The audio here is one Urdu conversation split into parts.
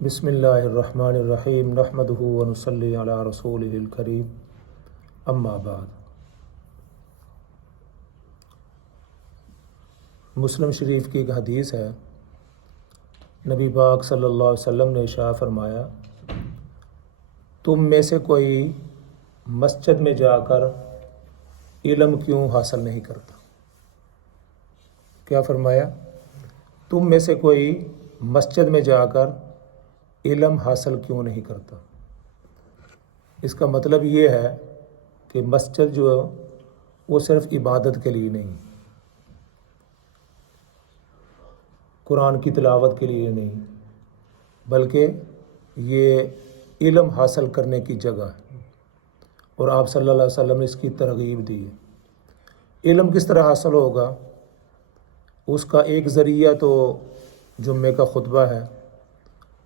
بسم اللہ الرحمن الرحیم نحمدہ ونصلی علی رسولہ الکریم اما بعد۔ مسلم شریف کی ایک حدیث ہے، نبی پاک صلی اللہ علیہ وسلم نے ارشاد فرمایا، تم میں سے کوئی مسجد میں جا کر علم کیوں حاصل نہیں کرتا؟ کیا فرمایا؟ تم میں سے کوئی مسجد میں جا کر علم حاصل کیوں نہیں کرتا؟ اس کا مطلب یہ ہے کہ مسجد جو وہ صرف عبادت کے لیے نہیں، قرآن کی تلاوت کے لیے نہیں، بلکہ یہ علم حاصل کرنے کی جگہ ہے، اور آپ صلی اللہ علیہ وسلم نے اس کی ترغیب دی ہے۔ علم کس طرح حاصل ہوگا؟ اس کا ایک ذریعہ تو جمعے کا خطبہ ہے،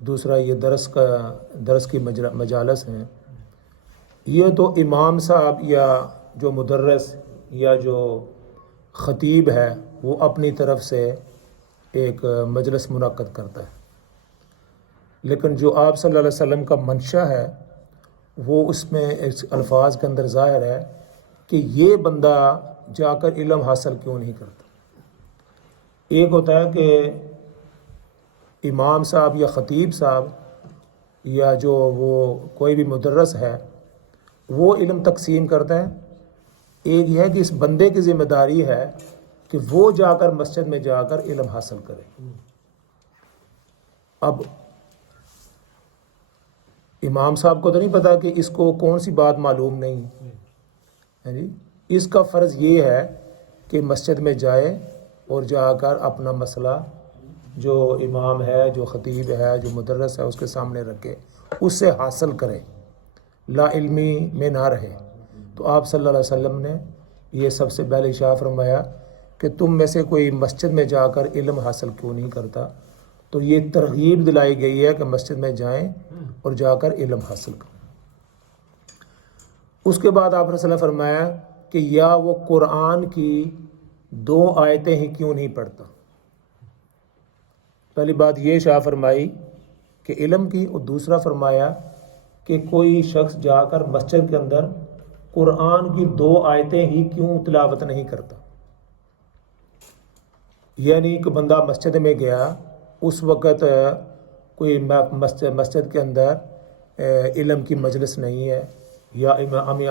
دوسرا یہ درس کی مجالس ہیں۔ یہ تو امام صاحب یا جو مدرس یا جو خطیب ہے وہ اپنی طرف سے ایک مجلس منعقد کرتا ہے، لیکن جو آپ صلی اللہ علیہ وسلم کا منشا ہے وہ اس میں اس الفاظ کے اندر ظاہر ہے کہ یہ بندہ جا کر علم حاصل کیوں نہیں کرتا۔ ایک ہوتا ہے کہ امام صاحب یا خطیب صاحب یا جو وہ کوئی بھی مدرس ہے وہ علم تقسیم کرتا ہے، ایک یہ ہے کہ اس بندے کی ذمہ داری ہے کہ وہ جا کر مسجد میں جا کر علم حاصل کرے۔ اب امام صاحب کو تو نہیں پتا کہ اس کو کون سی بات معلوم نہیں ہے جی، اس کا فرض یہ ہے کہ مسجد میں جائے اور جا کر اپنا مسئلہ جو امام ہے، جو خطیب ہے، جو مدرس ہے اس کے سامنے رکھے، اس سے حاصل کرے، لا علمی میں نہ رہے۔ تو آپ صلی اللہ علیہ وسلم نے یہ سب سے پہلے ارشاد فرمایا کہ تم میں سے کوئی مسجد میں جا کر علم حاصل کیوں نہیں کرتا؟ تو یہ ترغیب دلائی گئی ہے کہ مسجد میں جائیں اور جا کر علم حاصل کریں۔ اس کے بعد آپ نے فرمایا کہ یا وہ قرآن کی 2 آیتیں ہی کیوں نہیں پڑھتا؟ پہلی بات یہ شاہ فرمائی کہ علم کی، اور دوسرا فرمایا کہ کوئی شخص جا کر مسجد کے اندر قرآن کی 2 آیتیں ہی کیوں تلاوت نہیں کرتا؟ یعنی کہ بندہ مسجد میں گیا، اس وقت کوئی مسجد کے اندر علم کی مجلس نہیں ہے، یا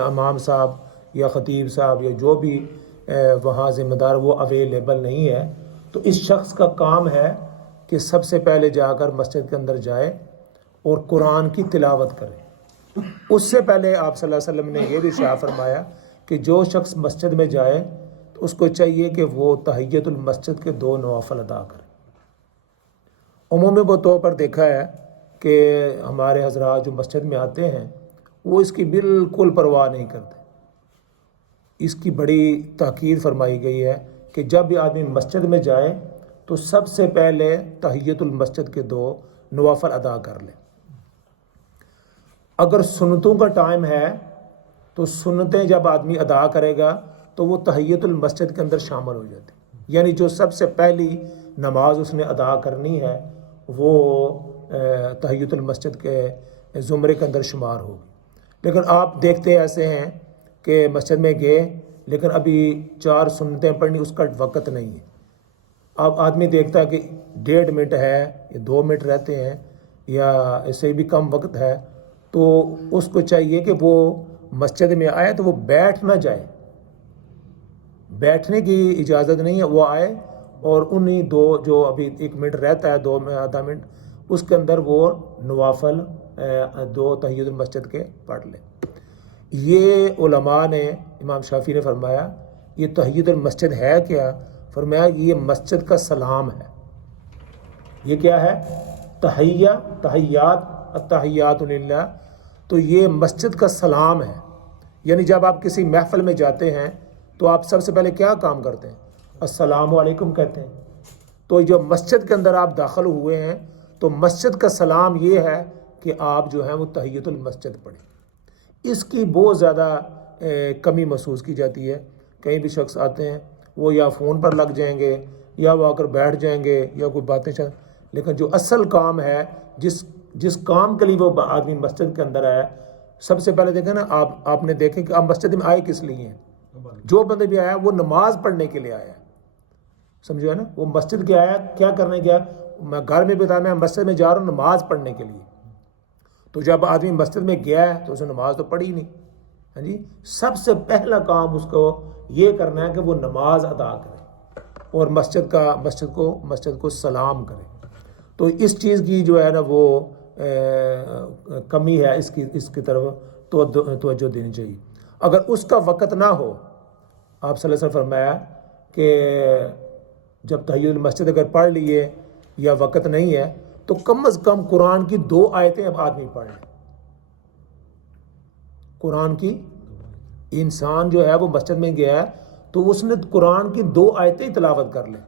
امام صاحب یا خطیب صاحب یا جو بھی وہاں ذمہ دار وہ اویلیبل نہیں ہے، تو اس شخص کا کام ہے کہ سب سے پہلے جا کر مسجد کے اندر جائے اور قرآن کی تلاوت کرے۔ اس سے پہلے آپ صلی اللہ علیہ وسلم نے یہ بھی ارشاد فرمایا کہ جو شخص مسجد میں جائے تو اس کو چاہیے کہ وہ تحیت المسجد کے 2 نوافل ادا کرے۔ عمومی طور پر دیکھا ہے کہ ہمارے حضرات جو مسجد میں آتے ہیں وہ اس کی بالکل پرواہ نہیں کرتے۔ اس کی بڑی تاکید فرمائی گئی ہے کہ جب بھی آدمی مسجد میں جائے تو سب سے پہلے تحیت المسجد کے 2 نوافل ادا کر لے۔ اگر سنتوں کا ٹائم ہے تو سنتیں جب آدمی ادا کرے گا تو وہ تحیت المسجد کے اندر شامل ہو جاتی، یعنی جو سب سے پہلی نماز اس نے ادا کرنی ہے وہ تحیت المسجد کے زمرے کے اندر شمار ہوگی۔ لیکن آپ دیکھتے ایسے ہیں کہ مسجد میں گئے لیکن ابھی 4 سنتیں پڑھنی اس کا وقت نہیں ہے۔ اب آدمی دیکھتا ہے کہ 1.5 منٹ ہے یا 2 منٹ رہتے ہیں یا اس سے بھی کم وقت ہے، تو اس کو چاہیے کہ وہ مسجد میں آئے تو وہ بیٹھ نہ جائے، بیٹھنے کی اجازت نہیں ہے، وہ آئے اور انہی 2 جو ابھی 1 منٹ رہتا ہے، 2 میں آدھا منٹ، اس کے اندر وہ نوافل 2 تحیت المسجد کے پڑھ لے۔ یہ علماء نے، امام شافعی نے فرمایا یہ تحیت المسجد ہے کیا؟ فرمایا یہ مسجد کا سلام ہے۔ یہ کیا ہے؟ تحیات التحیات للہ، تو یہ مسجد کا سلام ہے۔ یعنی جب آپ کسی محفل میں جاتے ہیں تو آپ سب سے پہلے کیا کام کرتے ہیں؟ السلام علیکم کہتے ہیں۔ تو جو مسجد کے اندر آپ داخل ہوئے ہیں تو مسجد کا سلام یہ ہے کہ آپ جو ہیں وہ تحیت المسجد پڑھیں۔ اس کی بہت زیادہ کمی محسوس کی جاتی ہے۔ کئی بھی شخص آتے ہیں وہ یا فون پر لگ جائیں گے یا وہ آ کر بیٹھ جائیں گے یا کوئی باتیں لیکن جو اصل کام ہے، جس جس کام کے لیے وہ آدمی مسجد کے اندر آیا، سب سے پہلے دیکھیں نا آپ نے دیکھیں کہ آپ مسجد میں آئے کس لیے ہیں. جو بندے بھی آیا وہ نماز پڑھنے کے لیے آیا، سمجھو ہے نا. وہ مسجد کے آیا کیا کرنے گیا؟ میں گھر میں بتایا میں مسجد میں جا رہا ہوں نماز پڑھنے کے لیے. تو جب آدمی مسجد میں گیا ہے تو اس نے نماز تو پڑھی نہیں. ہاں جی، سب سے پہلا کام اس کو یہ کرنا ہے کہ وہ نماز ادا کرے اور مسجد کو سلام کرے. تو اس چیز کی جو ہے نا وہ کمی ہے، اس کی طرف توجہ دینی چاہیے. اگر اس کا وقت نہ ہو، آپ صلی اللہ علیہ وسلم فرمایا کہ جب تحیۃ المسجد اگر پڑھ لیے یا وقت نہیں ہے تو کم از کم قرآن کی 2 آیتیں اب آدمی پڑھ لیں. قرآن کی انسان جو ہے وہ مسجد میں گیا ہے تو اس نے قرآن کی 2 آیتیں تلاوت کر لیں.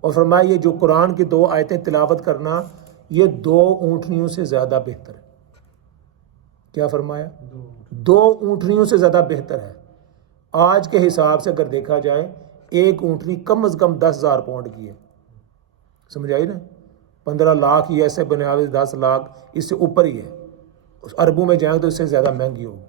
اور فرمایا یہ جو قرآن کی 2 آیتیں تلاوت کرنا یہ 2 اونٹنیوں سے زیادہ بہتر ہے. کیا فرمایا؟ 2 اونٹنیوں سے زیادہ بہتر ہے. آج کے حساب سے اگر دیکھا جائے ایک اونٹنی کم از کم 10,000 پاؤنڈ کی ہے. سمجھ آئی نا؟ 15 لاکھ یا ایسے بنیادی 10 لاکھ اس سے اوپر ہی ہے. عربوں میں جائیں تو اس سے زیادہ مہنگی ہوگی.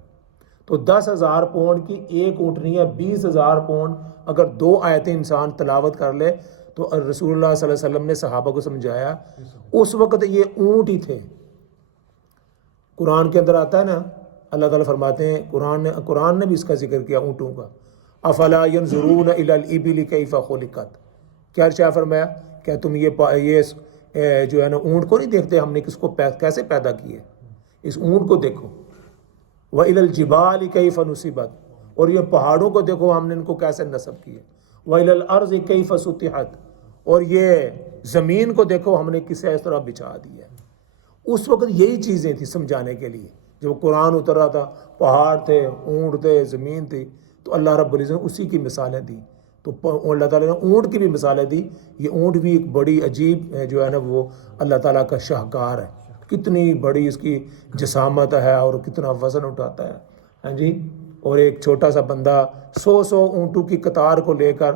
تو 10,000 پاؤنڈ کی ایک اونٹنی ہے. 20,000 پاؤنڈ اگر 2 آیتیں انسان تلاوت کر لے تو رسول اللہ صلی اللہ علیہ وسلم نے صحابہ کو سمجھایا. اس وقت یہ اونٹ ہی تھے. قرآن کے اندر آتا ہے نا، اللہ تعالیٰ فرماتے ہیں قرآن نے بھی اس کا ذکر کیا اونٹوں کا. افلا ينظرون الى الابل كيف خلقت. کیا ارشاد فرمایا؟ کیا تم یہ جو ہے نا اونٹ کو نہیں دیکھتے ہم نے کس کو کیسے پیدا کیا ہے؟ اس اونٹ کو دیکھو. وَإِلَى الْجِبَالِ كَيْفَ نُصِبَتْ. اور یہ پہاڑوں کو دیکھو ہم نے ان کو کیسے نصب کیا. وَإِلَى الْأَرْضِ كَيْفَ سُطِحَتْ. اور یہ زمین کو دیکھو ہم نے کسے اس طرح بچھا دیا. اس وقت یہی چیزیں تھیں سمجھانے کے لیے. جب قرآن اتر رہا تھا پہاڑ تھے، اونٹ تھے، زمین تھی، تو اللہ رب العزت نے اسی کی مثالیں دی. تو اللہ تعالیٰ نے اونٹ کی بھی مثالیں دی. یہ اونٹ بھی ایک بڑی عجیب جو ہے نا وہ اللہ تعالیٰ کا شاہکار ہے. کتنی بڑی اس کی جسامت ہے اور کتنا وزن اٹھاتا ہے. ہاں جی. اور ایک چھوٹا سا بندہ 100 اونٹوں کی قطار کو لے کر،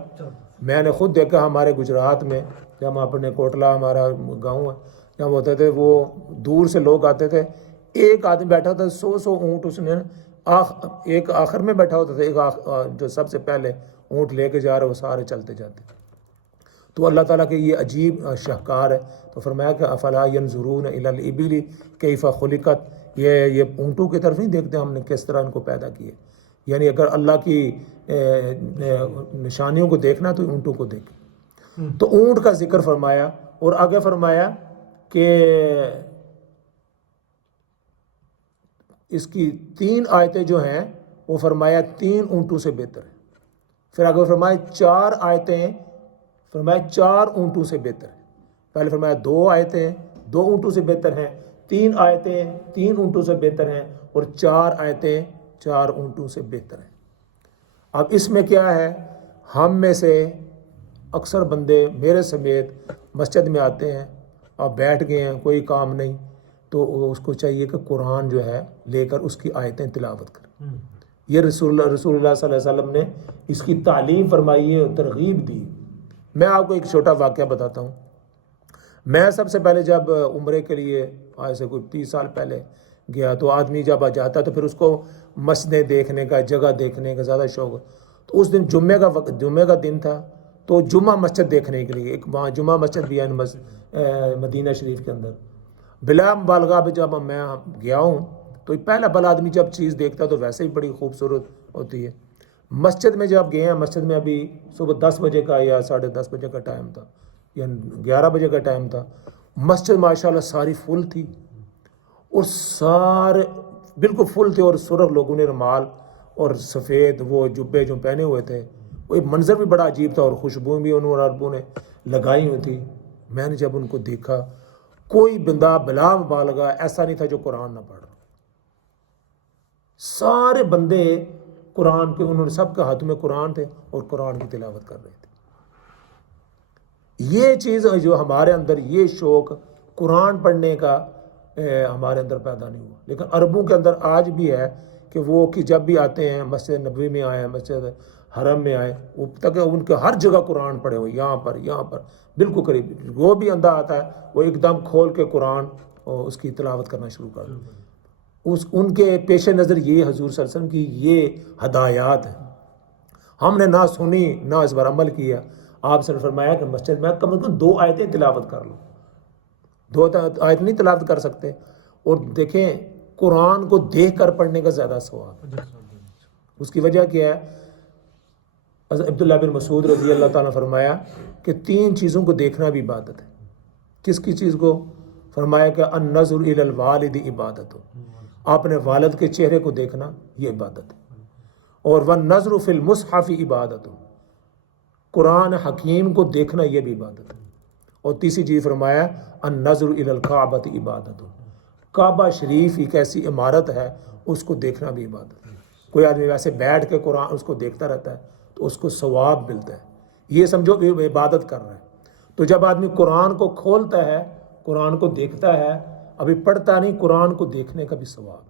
میں نے خود دیکھا ہمارے گجرات میں جب ہم اپنے کوٹلا ہمارا گاؤں ہے جب ہوتے تھے، وہ دور سے لوگ آتے تھے، ایک آدمی بیٹھا تھا 100 اونٹ اس نے ایک آخر میں بیٹھا ہوتا تھا، ایک جو سب سے پہلے اونٹ لے کے جا رہے وہ سارے چلتے جاتے. تو اللہ تعالیٰ کے یہ عجیب شاہکار ہے. تو فرمایا کہ افلا ينظرون الى الابل كيف خلقت. یہ اونٹوں کی طرف نہیں دیکھتے ہم نے کس طرح ان کو پیدا کیا. یعنی اگر اللہ کی نشانیوں کو دیکھنا تو اونٹوں کو دیکھ. تو اونٹ کا ذکر فرمایا اور آگے فرمایا کہ اس کی 3 آیتیں جو ہیں وہ فرمایا 3 اونٹوں سے بہتر ہے. پھر آگے فرمایا 4 آیتیں، فرمایا 4 اونٹوں سے بہتر ہے. پہلے فرمایا 2 آیتیں 2 اونٹوں سے بہتر ہیں، 3 آیتیں 3 اونٹوں سے بہتر ہیں، اور 4 آیتیں 4 اونٹوں سے بہتر ہیں. اب اس میں کیا ہے، ہم میں سے اکثر بندے میرے سمیت مسجد میں آتے ہیں اور بیٹھ گئے ہیں، کوئی کام نہیں، تو اس کو چاہیے کہ قرآن جو ہے لے کر اس کی آیتیں تلاوت کریں. یہ رسول اللہ صلی اللہ علیہ وسلم نے اس کی تعلیم فرمائی ہے، ترغیب دی. میں آپ کو ایک چھوٹا واقعہ بتاتا ہوں. میں سب سے پہلے جب عمرے کے لیے آج سے کوئی 30 سال پہلے گیا، تو آدمی جب جاتا تو پھر اس کو مسجدیں دیکھنے کا، جگہ دیکھنے کا زیادہ شوق. تو اس دن جمعے کا دن تھا، تو جمعہ مسجد دیکھنے کے لیے ایک وہاں جمعہ مسجد بھی ہے مدینہ شریف کے اندر. بلا مبالغہ پہ جب میں گیا ہوں تو پہلا بلا آدمی جب چیز دیکھتا تو ویسے ہی بڑی خوبصورت ہوتی ہے. مسجد میں جب گئے ہیں، مسجد میں ابھی صبح 10 بجے کا یا 10:30 بجے کا ٹائم تھا یا 11 بجے کا ٹائم تھا. مسجد ماشاءاللہ ساری فل تھی اور سارے بالکل فل تھے، اور سرخ لوگوں نے رومال اور سفید وہ جبے جو پہنے ہوئے تھے. وہ ایک منظر بھی بڑا عجیب تھا، اور خوشبو بھی انہوں نے عربوں نے لگائی ہوئی تھی. میں نے جب ان کو دیکھا، کوئی بندہ بلا مبالغہ ایسا نہیں تھا جو قرآن نہ پڑھ رہا. سارے بندے قرآن کے، انہوں نے سب کے ہاتھ میں قرآن تھے اور قرآن کی تلاوت کر رہے تھے. یہ چیز جو ہمارے اندر یہ شوق قرآن پڑھنے کا ہمارے اندر پیدا نہیں ہوا. لیکن عربوں کے اندر آج بھی ہے کہ وہ کہ جب بھی آتے ہیں مسجد نبوی میں آئے، مسجد حرم میں آئے، وہ تک ان کے ہر جگہ قرآن پڑھے ہوئے، یہاں پر بالکل قریب. وہ بھی اندھا آتا ہے وہ ایک دم کھول کے قرآن اور اس کی تلاوت کرنا شروع کر دو۔ ان کے پیش نظر یہ حضور صلی اللہ علیہ وسلم کی یہ ہدایات ہیں، ہم نے نہ سنی نہ اس پر عمل کیا۔ آپ سے فرمایا کہ مسجد میں کم از کم 2 آیتیں تلاوت کر لو، 2 آیت نہیں تلاوت کر سکتے؟ اور دیکھیں قرآن کو دیکھ کر پڑھنے کا زیادہ ثواب۔ اس کی وجہ کیا ہے؟ حضرت عبداللہ بن مسعود رضی اللہ تعالیٰ نے فرمایا کہ 3 چیزوں کو دیکھنا بھی عبادت ہے۔ کس کی چیز کو؟ فرمایا کہ النظر الی الوالد عبادت، اپنے والد کے چہرے کو دیکھنا یہ عبادت ہے، اور والنظر فی المصحف عبادت، قرآن حکیم کو دیکھنا یہ بھی عبادت ہے، اور تیسری چیز فرمایا النظر الی الکعبۃ عبادت، کعبہ شریف ایک ایسی عمارت ہے اس کو دیکھنا بھی عبادت ہے۔ کوئی آدمی ویسے بیٹھ کے قرآن اس کو دیکھتا رہتا ہے تو اس کو ثواب ملتا ہے، یہ سمجھو کہ وہ عبادت کر رہا ہے۔ تو جب آدمی قرآن کو کھولتا ہے، قرآن کو دیکھتا ہے، ابھی پڑھتا نہیں، قرآن کو دیکھنے کا بھی ثواب۔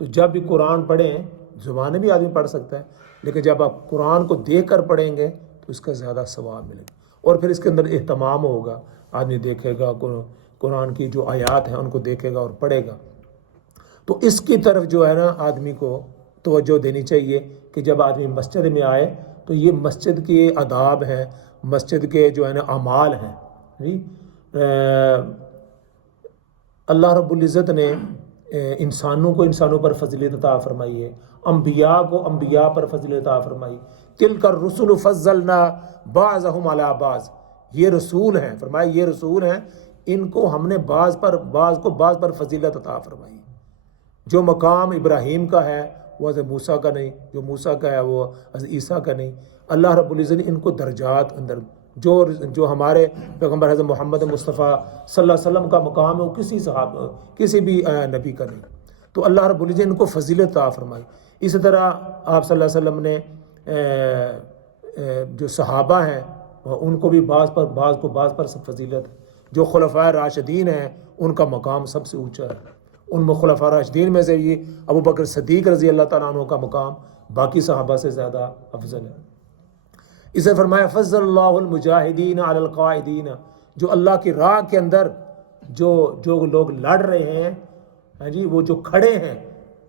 تو جب بھی قرآن پڑھیں، زبانیں بھی آدمی پڑھ سکتا ہے، لیکن جب آپ قرآن کو دیکھ کر پڑھیں گے تو اس کا زیادہ ثواب ملے گا، اور پھر اس کے اندر اہتمام ہوگا، آدمی دیکھے گا قرآن کی جو آیات ہیں ان کو دیکھے گا اور پڑھے گا۔ تو اس کی طرف جو ہے نا آدمی کو توجہ دینی چاہیے کہ جب آدمی مسجد میں آئے تو یہ مسجد کے آداب ہیں، مسجد کے جو ہے نا اعمال ہیں۔ اللہ رب العزت نے انسانوں پر فضیلت عطا فرمائی ہے، انبیاء کو انبیاء پر فضیلت عطا فرمائی۔ تلک الرسل فضلنا بعضهم علی بعض، یہ رسول ہیں، فرمایا یہ رسول ہیں، ان کو ہم نے بعض پر فضیلت عطا فرمائی۔ جو مقام ابراہیم کا ہے وہ حضرت موسیٰ کا نہیں، جو موسیٰ کا ہے وہ حضرت عیسیٰ کا نہیں۔ اللہ رب العزت نے ان کو درجات اندر جو ہمارے پیغمبر حضرت محمد مصطفیٰ صلی اللہ علیہ وسلم کا مقام ہے وہ کسی بھی نبی کا نہیں، تو اللہ رب العزت نے ان کو فضیلت عطا فرمائی۔ اسی طرح آپ صلی اللہ علیہ وسلم نے جو صحابہ ہیں ان کو بھی بعض پر سب فضیلت ہے۔ جو خلفائے راشدین ہیں ان کا مقام سب سے اونچا ہے، ان خلفائے راشدین میں سے یہ ابو بکر صدیق رضی اللہ تعالیٰ عنہ کا مقام باقی صحابہ سے زیادہ افضل ہے۔ اسے فرمایا فضل اللہ المجاہدین علی القاعدین، جو اللہ کی راہ کے اندر جو لوگ لڑ رہے ہیں، ہاں جی، وہ جو کھڑے ہیں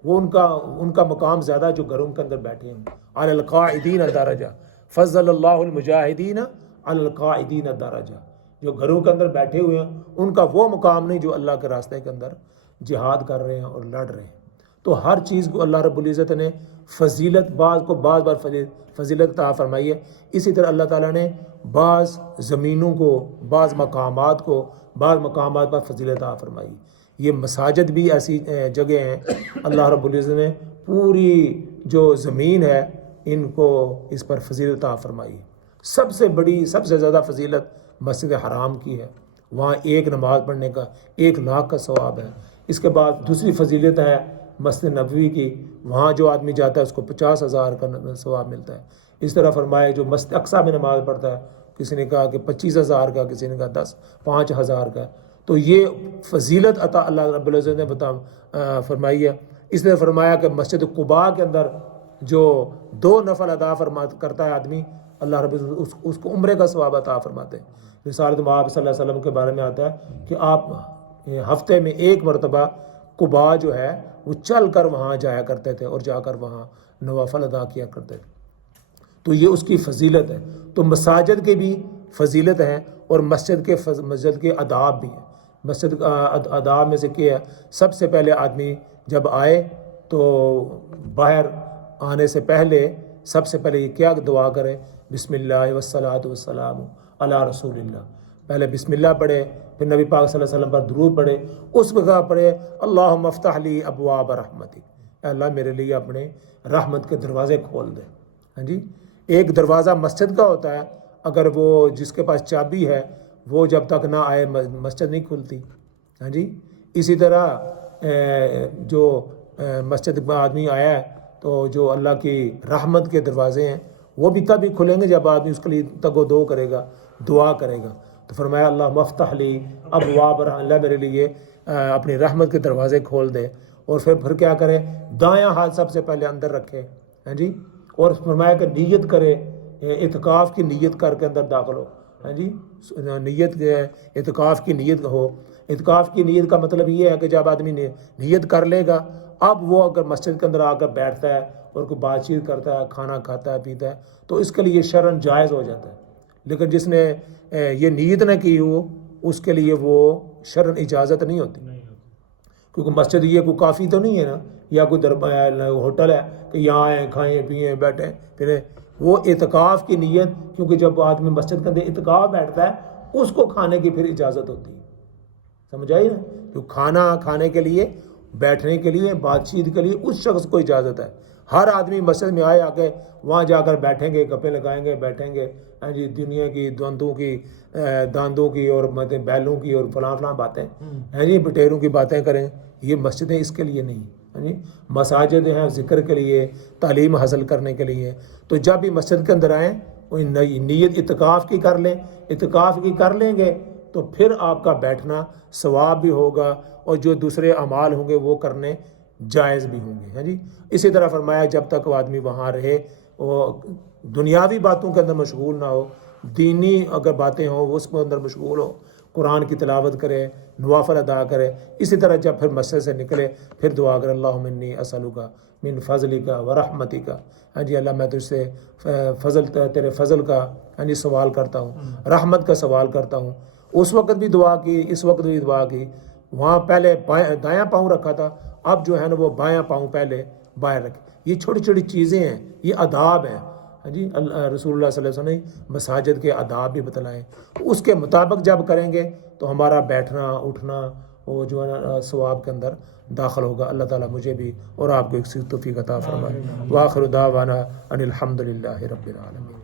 وہ ان کا مقام زیادہ جو گھروں کے اندر بیٹھے ہیں۔ علی القاعدین درجہ، فضل اللہ المجاہدین علی القاعدین درجہ، جو گھروں کے اندر بیٹھے ہوئے ہیں ان کا وہ مقام نہیں جو اللہ کے راستے کے اندر جہاد کر رہے ہیں اور لڑ رہے ہیں۔ تو ہر چیز کو اللہ رب العزت نے فضیلت بعض بار فضیلت عطا فرمائی ہے۔ اسی طرح اللہ تعالیٰ نے بعض زمینوں کو، بعض مقامات پر فضیلت عطا فرمائی۔ یہ مساجد بھی ایسی جگہ ہیں، اللہ رب العزت نے پوری جو زمین ہے ان کو اس پر فضیلت عطا فرمائی۔ سب سے زیادہ فضیلت مسجد حرام کی ہے، وہاں ایک نماز پڑھنے کا 1,00,000 کا ثواب ہے۔ اس کے بعد دوسری فضیلت ہے مسجد نبوی کی، وہاں جو آدمی جاتا ہے اس کو 50,000 کا ثواب ملتا ہے۔ اس طرح فرمایا جو مسجد اقصیٰ میں نماز پڑھتا ہے، کسی نے کہا کہ 25,000 کا، کسی نے کہا 5,000 کا۔ تو یہ فضیلت عطا اللہ رب العزت نے فرمائی ہے۔ اس نے فرمایا کہ مسجد قباء کے اندر جو 2 نفل ادا کرتا ہے آدمی، اللہ رب العزت اس کو عمرے کا ثواب عطا فرماتے ہیں۔ رسالت مآب صلی اللہ علیہ وسلم کے بارے میں آتا ہے کہ آپ ہفتے میں 1 مرتبہ قباء جو ہے وہ چل کر وہاں جایا کرتے تھے اور جا کر وہاں نوافل ادا کیا کرتے تھے، تو یہ اس کی فضیلت ہے۔ تو مساجد کی بھی فضیلت ہے اور مسجد کے آداب بھی ہیں۔ مسجد آداب میں سے کیا ہے؟ سب سے پہلے آدمی جب آئے تو باہر آنے سے پہلے سب سے پہلے یہ کیا دعا کرے؟ بسم اللہ والصلاۃ والسلام علی رسول اللہ، پہلے بسم اللہ پڑھے، پھر نبی پاک صلی اللہ علیہ وسلم پر درود پڑھے، اس وقت پڑھے اللہم افتح لی ابواب رحمتک، اے اللہ میرے لیے اپنے رحمت کے دروازے کھول دے۔ ہاں جی، ایک دروازہ مسجد کا ہوتا ہے، اگر وہ جس کے پاس چابی ہے وہ جب تک نہ آئے مسجد نہیں کھلتی۔ ہاں جی، اسی طرح جو مسجد میں آدمی آیا ہے تو جو اللہ کی رحمت کے دروازے ہیں وہ بھی تب ہی کھلیں گے جب آدمی اس کے لیے تگ و دو کرے گا، دعا کرے گا۔ تو فرمایا اللہ مفتح لی ابواب، اللہ میرے لیے اپنی رحمت کے دروازے کھول دے، اور پھر کیا کرے؟ دایاں ہاتھ سب سے پہلے اندر رکھے، ہاں جی، اور فرمایا کہ نیت کرے، اعتکاف کی نیت کر کے اندر داخل ہو۔ ہاں جی، نیت اعتکاف کی نیت ہو، اعتکاف کی نیت کا مطلب یہ ہے کہ جب آدمی نیت کر لے گا، اب وہ اگر مسجد کے اندر آ کر بیٹھتا ہے اور کوئی بات چیت کرتا ہے، کھانا کھاتا ہے، پیتا ہے، تو اس کے لیے شرعاً جائز ہو جاتا ہے۔ لیکن جس نے یہ نیت نہ کی ہو، اس کے لیے وہ شرعاً اجازت نہیں ہوتی، کیونکہ مسجد یہ کوئی کافی تو نہیں ہے نا، یا کوئی ہوٹل ہے کہ یہاں آئیں، کھائیں پئیں بیٹھیں پھریں۔ وہ اعتکاف کی نیت، کیونکہ جب آدمی مسجد کے اندر اعتکاف بیٹھتا ہے اس کو کھانے کی پھر اجازت ہوتی ہے، سمجھ آئی نا؟ تو کھانا کھانے کے لیے، بیٹھنے کے لیے، بات چیت کے لیے اس شخص کو اجازت ہے۔ ہر آدمی مسجد میں آئے، آ کے وہاں جا کر بیٹھیں گے، گپے لگائیں گے، بیٹھیں گے، ہاں جی، دنیا کی، داندوں کی اور بیلوں کی اور فلاں فلاں باتیں، ہاں جی، بٹیروں کی باتیں کریں، یہ مسجدیں اس کے لیے نہیں، ہاں جی، مساجد ہیں ذکر کے لیے، تعلیم حاصل کرنے کے لیے۔ تو جب بھی مسجد کے اندر آئیں، نیت اعتکاف کی کر لیں، اعتکاف کی کر لیں گے تو پھر آپ کا بیٹھنا ثواب بھی ہوگا، اور جو دوسرے اعمال ہوں گے وہ کرنے جائز بھی ہوں گے، ہاں جی۔ اسی طرح فرمایا جب تک وہ آدمی وہاں رہے، وہ دنیاوی باتوں کے اندر مشغول نہ ہو، دینی اگر باتیں ہوں وہ اس کے اندر مشغول ہو، قرآن کی تلاوت کرے، نوافل ادا کرے۔ اسی طرح جب پھر مسجد سے نکلے پھر دعا کرے، اللہم انی اسألک من فضلک ورحمتک، ہاں جی، اللہ میں تجھ سے تیرے فضل کا، ہاں جی، سوال کرتا ہوں، رحمت کا سوال کرتا ہوں۔ اس وقت بھی دعا کی، اس وقت بھی دعا کی۔ وہاں پہلے دایاں پاؤں رکھا تھا، اب جو ہے نا وہ بایاں پاؤں پہلے باہر رکھے۔ یہ چھوٹی چھوٹی چیزیں ہیں، یہ آداب ہیں، ہاں جی، رسول اللہ صلی اللہ علیہ وسلم نے مساجد کے آداب بھی بتلائے۔ اس کے مطابق جب کریں گے تو ہمارا بیٹھنا اٹھنا وہ جو ہے نا ثواب کے اندر داخل ہوگا۔ اللہ تعالیٰ مجھے بھی اور آپ کو ایک توفیق عطا فرمائے۔ وآخر دعوانا ان الحمد للہ رب العالمین۔